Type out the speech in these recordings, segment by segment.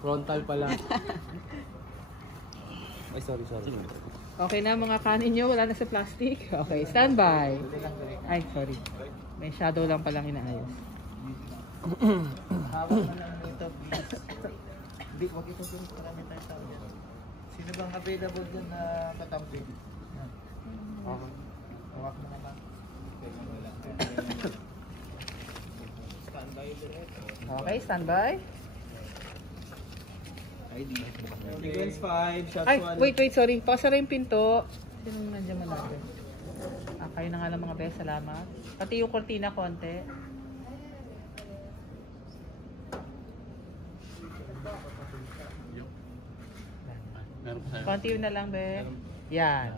Frontal pala. Ay, sorry. Okay na mga kanin nyo, wala na sa plastic. Okay, standby. Ay, sorry. May shadow lang palang inaayos. Hawak na lang nito, please. Hindi, wag ito dun. Marami tayong tao yan. Sino bang available dun na katamping? Okay. Hawak mo naman. Standby ulit. Okay, standby. ID. Sequence 5, shots Ay, 1. wait, sorry. Pasara yung pinto. Sinong nandiyan man natin? Kayo na nga lang mga best, salamat. Pati yung cortina konti. Konti yun na lang, be. Yan.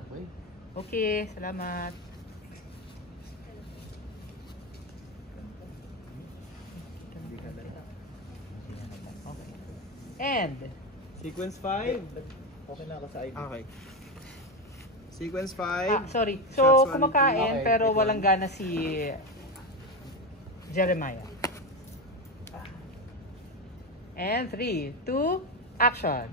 Okay, salamat. Okay. And Sequence 5. Okay na ako sa ID. Okay. Sequence 5. sorry. Shots So, 1 and 2. kumakain Okay, pero take walang one. gana si Jeremiah. And 3, 2, action.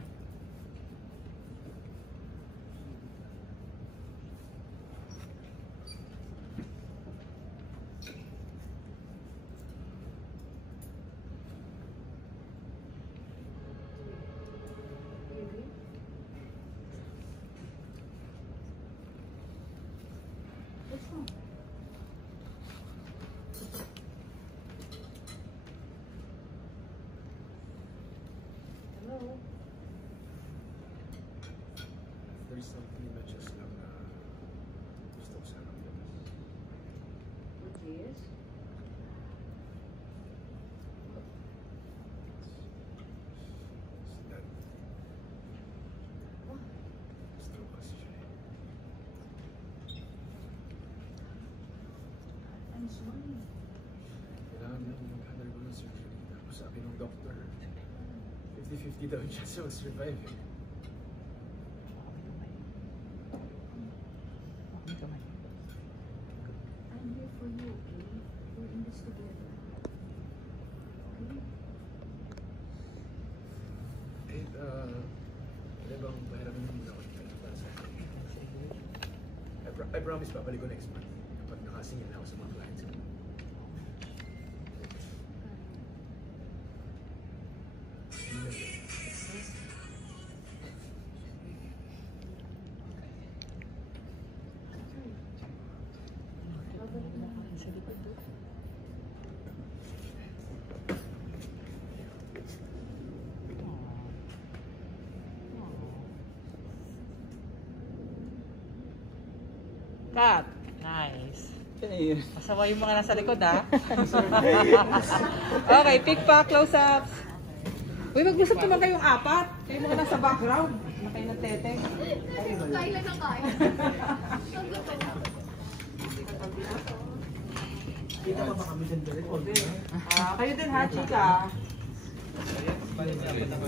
There's something na just lang na gusto ko sana maglabas. What is? Is that... Stroke kasi siya eh. I'm sorry. Kailangan niya kung mag-undergo ng surgery. Tapos sabi ng doctor, 50-50 daw siya sa survive eh. I'm here for you, okay? We're in this together. Okay? Ano bang mahirapan mo muna ako para sa akin? I promise babalik ko next month kapag nakasingil na ako sa mga clients ko. Babalik na ako sa likod doon. Cut. Nice. Pasaway yung mga nasa likod, ha? Okay, pick pa, close-ups. Uy, mag-usap naman kayong apat. Kayo mga nasa background. Na kayo nagtete. Kailan na kaya? Kita pa ba kami dyan direct? Kayo din, ha, chika? Balik na ako.